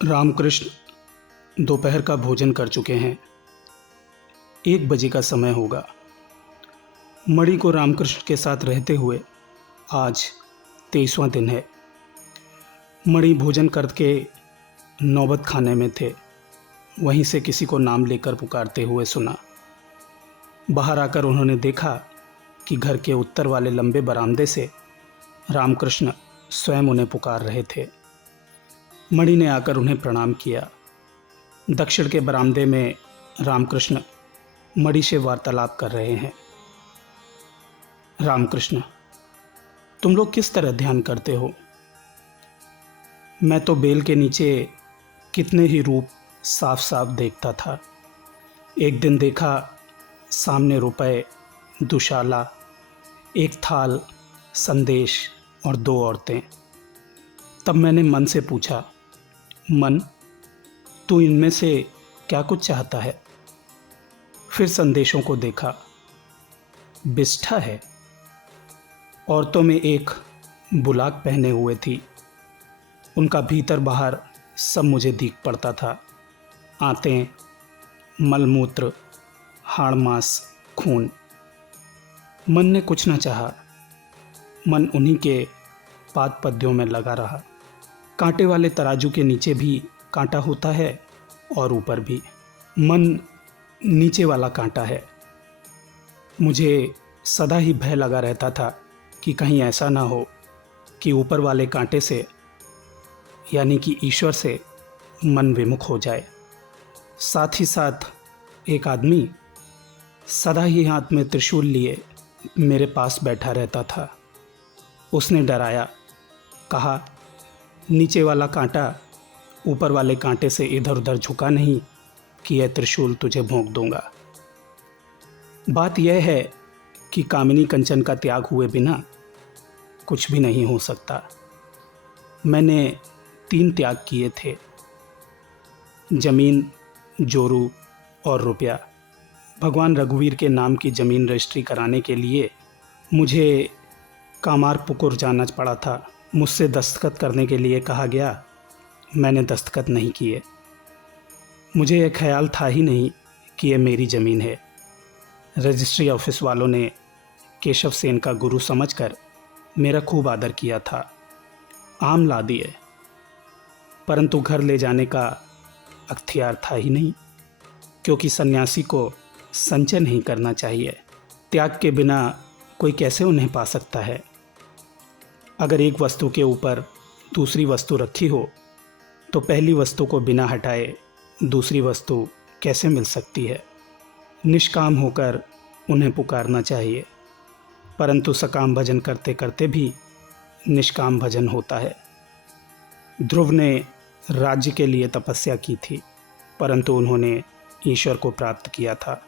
रामकृष्ण दोपहर का भोजन कर चुके हैं। 1 बजे का समय होगा। मणि को रामकृष्ण के साथ रहते हुए आज 23वां दिन है। मणि भोजन करके नौबत खाने में थे। वहीं से किसी को नाम लेकर पुकारते हुए सुना। बाहर आकर उन्होंने देखा कि घर के उत्तर वाले लंबे बरामदे से रामकृष्ण स्वयं उन्हें पुकार रहे थे। मणि ने आकर उन्हें प्रणाम किया। दक्षिण के बरामदे में रामकृष्ण मणि से वार्तालाप कर रहे हैं। रामकृष्ण, तुम लोग किस तरह ध्यान करते हो? मैं तो बेल के नीचे कितने ही रूप साफ साफ देखता था। एक दिन देखा सामने रुपए, दुशाला, एक थाल, संदेश और 2 औरतें। तब मैंने मन से पूछा, मन, तू इनमें से क्या कुछ चाहता है? फिर संदेशों को देखा। बिष्ठा है। औरतों में एक बुलाक पहने हुए थी। उनका भीतर बाहर सब मुझे दिख पड़ता था। आंतें, मलमूत्र, हाड़ मांस, खून। मन ने कुछ न चाहा। मन उन्हीं के पाद पद्यों में लगा रहा। कांटे वाले तराजू के नीचे भी कांटा होता है और ऊपर भी। मन नीचे वाला कांटा है। मुझे सदा ही भय लगा रहता था कि कहीं ऐसा ना हो कि ऊपर वाले कांटे से यानी कि ईश्वर से मन विमुख हो जाए। साथ ही साथ एक आदमी सदा ही हाथ में त्रिशूल लिए मेरे पास बैठा रहता था। उसने डराया, कहा, नीचे वाला कांटा ऊपर वाले कांटे से इधर उधर झुका नहीं कि यह त्रिशूल तुझे भोंक दूंगा। बात यह है कि कामिनी कंचन का त्याग हुए बिना कुछ भी नहीं हो सकता। मैंने 3 त्याग किए थे, जमीन, जोरू और रुपया। भगवान रघुवीर के नाम की ज़मीन रजिस्ट्री कराने के लिए मुझे कामारपुकुर जाना पड़ा था। मुझसे दस्तखत करने के लिए कहा गया। मैंने दस्तखत नहीं किए। मुझे यह ख्याल था ही नहीं कि यह मेरी ज़मीन है। रजिस्ट्री ऑफिस वालों ने केशव सेन का गुरु समझकर मेरा खूब आदर किया था। आम ला दिए, परंतु घर ले जाने का अख्तियार था ही नहीं, क्योंकि सन्यासी को संचय नहीं करना चाहिए। त्याग के बिना कोई कैसे उन्हें पा सकता है? अगर एक वस्तु के ऊपर दूसरी वस्तु रखी हो तो पहली वस्तु को बिना हटाए दूसरी वस्तु कैसे मिल सकती है? निष्काम होकर उन्हें पुकारना चाहिए, परंतु सकाम भजन करते करते भी निष्काम भजन होता है। ध्रुव ने राज्य के लिए तपस्या की थी, परंतु उन्होंने ईश्वर को प्राप्त किया था।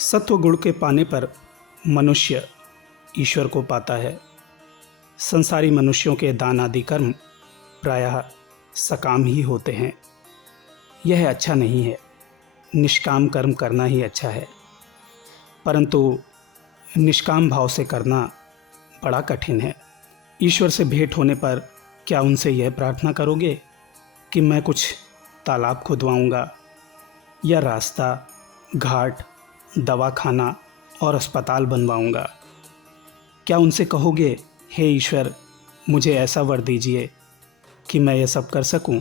सत्व गुण के पाने पर मनुष्य ईश्वर को पाता है। संसारी मनुष्यों के दान आदि कर्म प्रायः सकाम ही होते हैं। यह अच्छा नहीं है। निष्काम कर्म करना ही अच्छा है, परंतु निष्काम भाव से करना बड़ा कठिन है। ईश्वर से भेंट होने पर क्या उनसे यह प्रार्थना करोगे कि मैं कुछ तालाब खुदवाऊंगा या रास्ता, घाट, दवाखाना और अस्पताल बनवाऊंगा? क्या उनसे कहोगे, हे ईश्वर, मुझे ऐसा वर दीजिए कि मैं ये सब कर सकूं?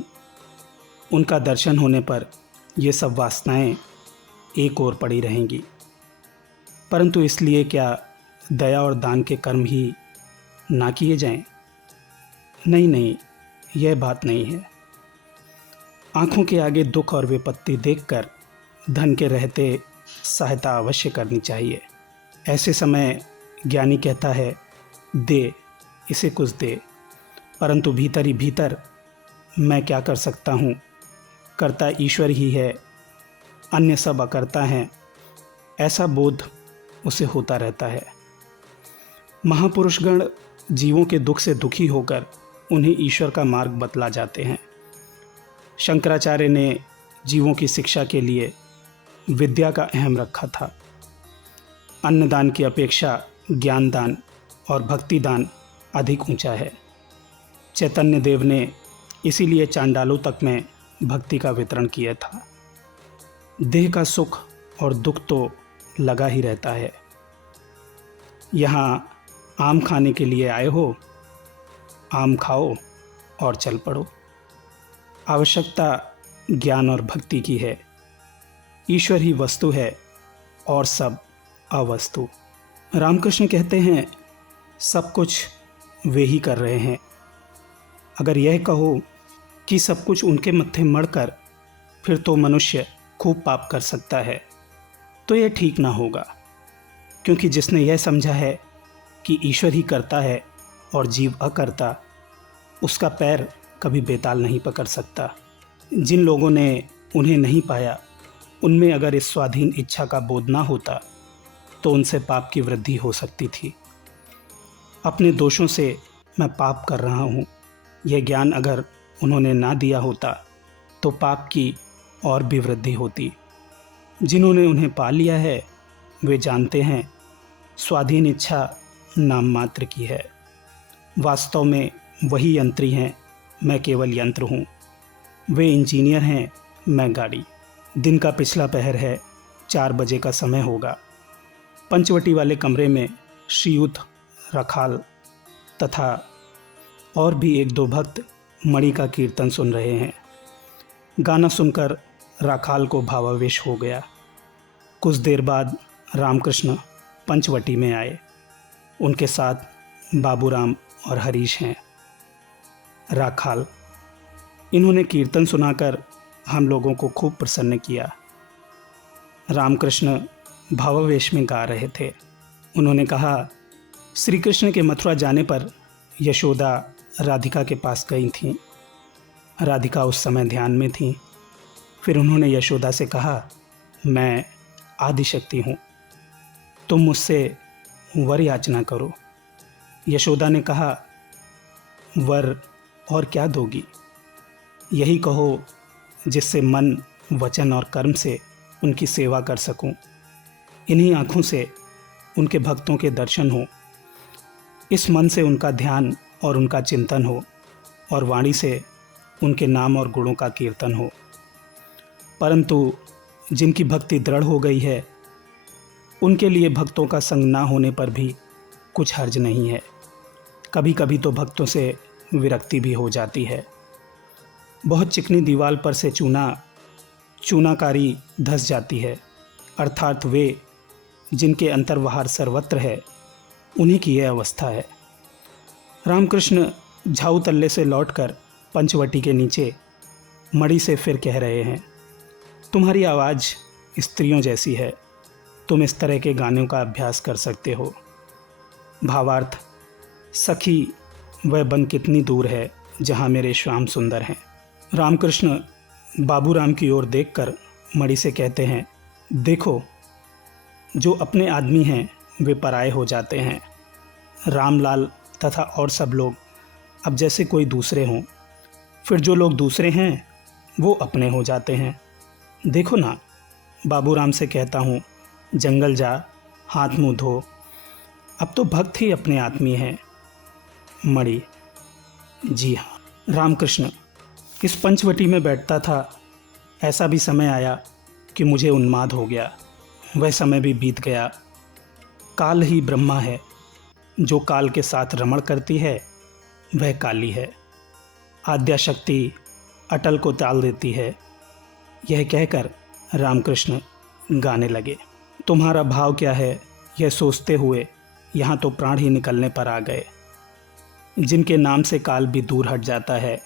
उनका दर्शन होने पर ये सब वासनाएं एक ओर पड़ी रहेंगी। परंतु इसलिए क्या दया और दान के कर्म ही ना किए जाएं? नहीं नहीं, यह बात नहीं है। आँखों के आगे दुख और विपत्ति देखकर धन के रहते सहायता अवश्य करनी चाहिए। ऐसे समय ज्ञानी कहता है, दे, इसे कुछ दे, परंतु भीतर ही भीतर मैं क्या कर सकता हूँ, करता ईश्वर ही है, अन्य सब अकर्ता हैं, ऐसा बोध उसे होता रहता है। महापुरुषगण जीवों के दुख से दुखी होकर उन्हें ईश्वर का मार्ग बतला जाते हैं। शंकराचार्य ने जीवों की शिक्षा के लिए विद्या का अहम रखा था। अन्नदान की अपेक्षा ज्ञानदान और भक्तिदान अधिक ऊंचा है। चैतन्य देव ने इसीलिए चांडालों तक में भक्ति का वितरण किया था। देह का सुख और दुख तो लगा ही रहता है। यहाँ आम खाने के लिए आए हो, आम खाओ और चल पड़ो। आवश्यकता ज्ञान और भक्ति की है। ईश्वर ही वस्तु है और सब अवस्तु। रामकृष्ण कहते हैं सब कुछ वे ही कर रहे हैं। अगर यह कहो कि सब कुछ उनके मत्थे मढ़कर फिर तो मनुष्य खूब पाप कर सकता है, तो यह ठीक ना होगा, क्योंकि जिसने यह समझा है कि ईश्वर ही करता है और जीव अकर्ता, उसका पैर कभी बेताल नहीं पकड़ सकता। जिन लोगों ने उन्हें नहीं पाया, उनमें अगर इस स्वाधीन इच्छा का बोध ना होता तो उनसे पाप की वृद्धि हो सकती थी। अपने दोषों से मैं पाप कर रहा हूँ, यह ज्ञान अगर उन्होंने ना दिया होता तो पाप की और भी वृद्धि होती। जिन्होंने उन्हें पा लिया है वे जानते हैं स्वाधीन इच्छा नाम मात्र की है। वास्तव में वही यंत्री हैं, मैं केवल यंत्र हूँ। वे इंजीनियर हैं, मैं गाड़ी। दिन का पिछला पहर है, 4 बजे का समय होगा। पंचवटी वाले कमरे में श्रीयुत राखाल तथा और भी 1-2 भक्त मणि का कीर्तन सुन रहे हैं। गाना सुनकर राखाल को भावावेश हो गया। कुछ देर बाद रामकृष्ण पंचवटी में आए। उनके साथ बाबूराम और हरीश हैं। राखाल, इन्होंने कीर्तन सुनाकर हम लोगों को खूब प्रसन्न किया। रामकृष्ण भावावेश में गा रहे थे। उन्होंने कहा, श्री कृष्ण के मथुरा जाने पर यशोदा राधिका के पास गई थीं। राधिका उस समय ध्यान में थी। फिर उन्होंने यशोदा से कहा, मैं आदिशक्ति हूँ, तुम मुझसे वर याचना करो। यशोदा ने कहा, वर और क्या दोगी? यही कहो जिससे मन, वचन और कर्म से उनकी सेवा कर सकूं। इन्हीं आँखों से उनके भक्तों के दर्शन हो, इस मन से उनका ध्यान और उनका चिंतन हो, और वाणी से उनके नाम और गुणों का कीर्तन हो। परंतु जिनकी भक्ति दृढ़ हो गई है, उनके लिए भक्तों का संग ना होने पर भी कुछ हर्ज नहीं है। कभी कभी तो भक्तों से विरक्ति भी हो जाती है। बहुत चिकनी दीवार पर से चूनाकारी धंस जाती है, अर्थात वे जिनके अंतर्वाहार सर्वत्र है, उन्हीं की यह अवस्था है। रामकृष्ण झाऊ तल्ले से लौटकर पंचवटी के नीचे मणि से फिर कह रहे हैं, तुम्हारी आवाज़ स्त्रियों जैसी है, तुम इस तरह के गानों का अभ्यास कर सकते हो। भावार्थ, सखी वह बन कितनी दूर है जहाँ मेरे श्याम सुंदर हैं। रामकृष्ण बाबूराम की ओर देखकर मणि से कहते हैं, देखो, जो अपने आदमी हैं वे पराये हो जाते हैं। रामलाल तथा और सब लोग अब जैसे कोई दूसरे हों, फिर जो लोग दूसरे हैं वो अपने हो जाते हैं। देखो ना, बाबूराम से कहता हूँ, जंगल जा, हाथ मुँह धो, अब तो भक्त ही अपने आदमी हैं। मणि, जी हाँ। रामकृष्ण, इस पंचवटी में बैठता था, ऐसा भी समय आया कि मुझे उन्माद हो गया। वह समय भी बीत गया। काल ही ब्रह्मा है, जो काल के साथ रमण करती है वह काली है। आद्याशक्ति अटल को ताल देती है। यह कहकर रामकृष्ण गाने लगे। तुम्हारा भाव क्या है, यह सोचते हुए यहाँ तो प्राण ही निकलने पर आ गए। जिनके नाम से काल भी दूर हट जाता है,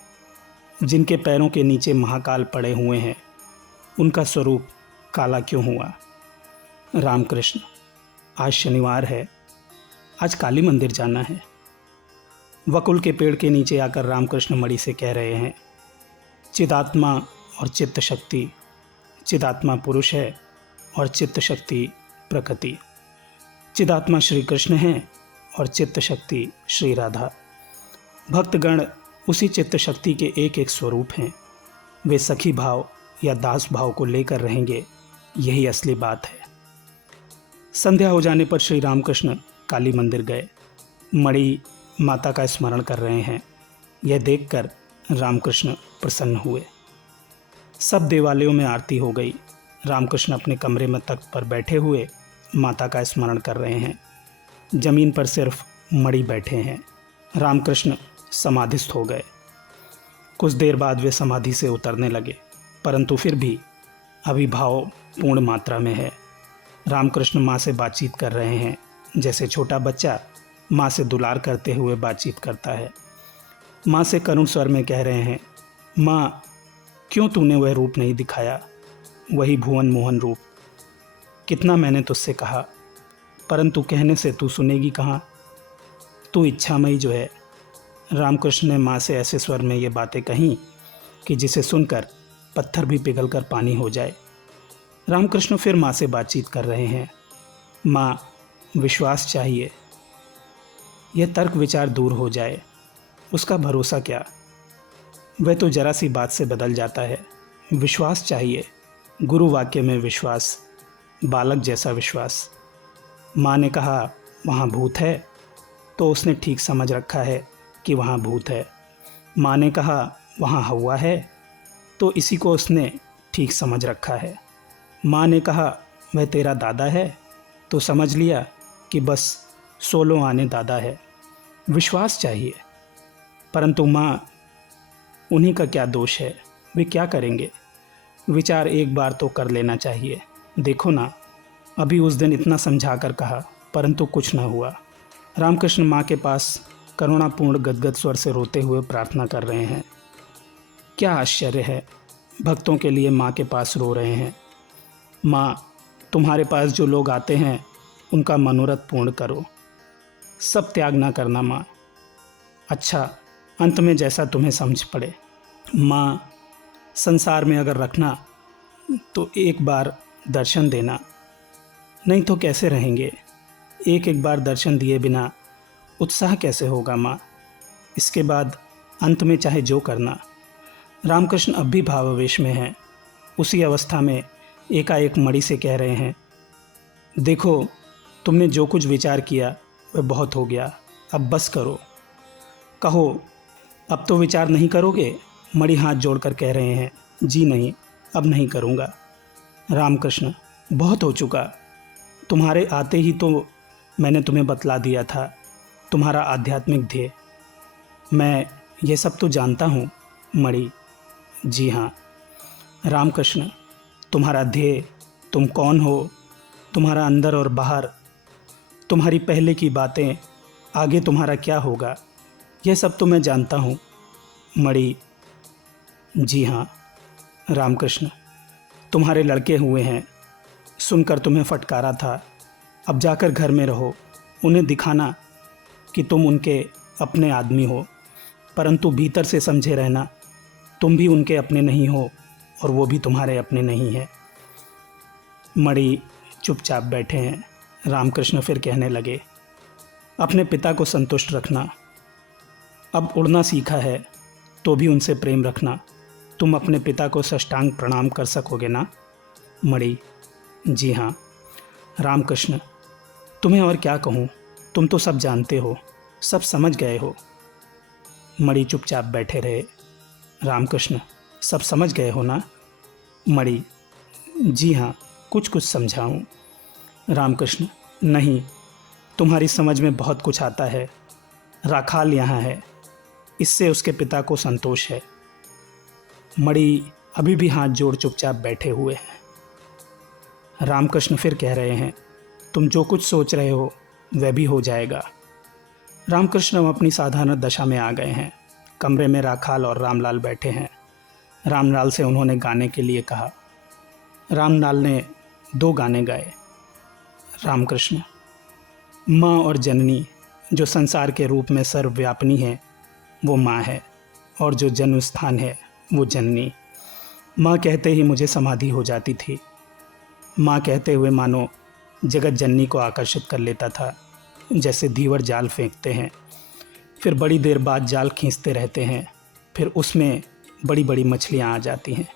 जिनके पैरों के नीचे महाकाल पड़े हुए हैं, उनका स्वरूप काला क्यों हुआ? रामकृष्ण, आज शनिवार है, आज काली मंदिर जाना है। वकुल के पेड़ के नीचे आकर रामकृष्ण मणि से कह रहे हैं, चिदात्मा और चित्त शक्ति, चिदात्मा पुरुष है और चित्त शक्ति प्रकृति। चिदात्मा श्री कृष्ण हैं और चित्त शक्ति श्री राधा। भक्तगण उसी चित्त शक्ति के एक एक स्वरूप हैं। वे सखी भाव या दास भाव को लेकर रहेंगे, यही असली बात है। संध्या हो जाने पर श्री रामकृष्ण काली मंदिर गए। मणि माता का स्मरण कर रहे हैं। यह देखकर रामकृष्ण प्रसन्न हुए। सब देवालयों में आरती हो गई। रामकृष्ण अपने कमरे में तख्त पर बैठे हुए माता का स्मरण कर रहे हैं। जमीन पर सिर्फ मणि बैठे हैं। रामकृष्ण समाधिस्थ हो गए। कुछ देर बाद वे समाधि से उतरने लगे, परंतु फिर भी अभिभाव पूर्ण मात्रा में है। रामकृष्ण माँ से बातचीत कर रहे हैं, जैसे छोटा बच्चा माँ से दुलार करते हुए बातचीत करता है। माँ से करुण स्वर में कह रहे हैं, माँ क्यों तूने वह रूप नहीं दिखाया, वही भुवन मोहन रूप। कितना मैंने तुझसे कहा, परंतु कहने से तू सुनेगी कहाँ। तू इच्छामयी जो है। रामकृष्ण ने माँ से ऐसे स्वर में ये बातें कहीं कि जिसे सुनकर पत्थर भी पिघलकर पानी हो जाए। रामकृष्ण फिर माँ से बातचीत कर रहे हैं। माँ, विश्वास चाहिए, यह तर्क विचार दूर हो जाए, उसका भरोसा क्या, वह तो जरा सी बात से बदल जाता है। विश्वास चाहिए, गुरु वाक्य में विश्वास, बालक जैसा विश्वास। माँ ने कहा वहाँ भूत है, तो उसने ठीक समझ रखा है कि वहाँ भूत है। माँ ने कहा वहाँ हवा है, तो इसी को उसने ठीक समझ रखा है। माँ ने कहा वह तेरा दादा है, तो समझ लिया कि बस 16 आने दादा है। विश्वास चाहिए। परंतु माँ, उन्हीं का क्या दोष है, वे क्या करेंगे। विचार एक बार तो कर लेना चाहिए। देखो ना, अभी उस दिन इतना समझा कर कहा, परंतु कुछ न हुआ। रामकृष्ण माँ के पास करुणापूर्ण गदगद स्वर से रोते हुए प्रार्थना कर रहे हैं। क्या आश्चर्य है, भक्तों के लिए माँ के पास रो रहे हैं। माँ, तुम्हारे पास जो लोग आते हैं उनका मनोरथ पूर्ण करो, सब त्याग ना करना माँ। अच्छा, अंत में जैसा तुम्हें समझ पड़े। माँ, संसार में अगर रखना तो एक बार दर्शन देना, नहीं तो कैसे रहेंगे। एक एक बार दर्शन दिए बिना उत्साह कैसे होगा माँ। इसके बाद अंत में चाहे जो करना। रामकृष्ण अब भी भावावेश में हैं। उसी अवस्था में एकाएक मणि से कह रहे हैं, देखो तुमने जो कुछ विचार किया वह बहुत हो गया, अब बस करो। कहो, अब तो विचार नहीं करोगे। मणि हाथ जोड़कर कह रहे हैं, जी नहीं, अब नहीं करूँगा। रामकृष्ण, बहुत हो चुका। तुम्हारे आते ही तो मैंने तुम्हें बतला दिया था तुम्हारा आध्यात्मिक ध्येय। मैं ये सब तो जानता हूँ। मणि, जी हाँ। रामकृष्ण, तुम्हारा ध्येय, तुम कौन हो, तुम्हारा अंदर और बाहर, तुम्हारी पहले की बातें, आगे तुम्हारा क्या होगा, यह सब तो मैं जानता हूँ। मणि, जी हाँ। रामकृष्ण, तुम्हारे लड़के हुए हैं, सुनकर तुम्हें फटकारा था। अब जाकर घर में रहो, उन्हें दिखाना कि तुम उनके अपने आदमी हो, परंतु भीतर से समझे रहना तुम भी उनके अपने नहीं हो और वो भी तुम्हारे अपने नहीं है। मणि चुपचाप बैठे हैं। रामकृष्ण फिर कहने लगे, अपने पिता को संतुष्ट रखना। अब उड़ना सीखा है तो भी उनसे प्रेम रखना। तुम अपने पिता को साष्टांग प्रणाम कर सकोगे ना। मणि, जी हाँ। रामकृष्ण, तुम्हें और क्या कहूँ, तुम तो सब जानते हो, सब समझ गए हो। मणि चुपचाप बैठे रहे। रामकृष्ण, सब समझ गए हो ना। मणि, जी हाँ, कुछ कुछ समझा हूँ। रामकृष्ण, नहीं, तुम्हारी समझ में बहुत कुछ आता है। राखाल यहाँ है, इससे उसके पिता को संतोष है। मणि अभी भी हाथ जोड़ चुपचाप बैठे हुए हैं। रामकृष्ण फिर कह रहे हैं, तुम जो कुछ सोच रहे हो वह भी हो जाएगा। रामकृष्ण अपनी साधारण दशा में आ गए हैं। कमरे में राखाल और रामलाल बैठे हैं। रामलाल से उन्होंने गाने के लिए कहा। रामलाल ने 2 गाने गाए। रामकृष्ण, माँ और जननी, जो संसार के रूप में सर्वव्यापिनी है वो माँ है, और जो जन्म स्थान है वो जननी। माँ कहते ही मुझे समाधि हो जाती थी। माँ कहते हुए मानो जगत जननी को आकर्षित कर लेता था, जैसे धीवर जाल फेंकते हैं, फिर बड़ी देर बाद जाल खींचते रहते हैं, फिर उसमें बड़ी बड़ी मछलियाँ आ जाती हैं।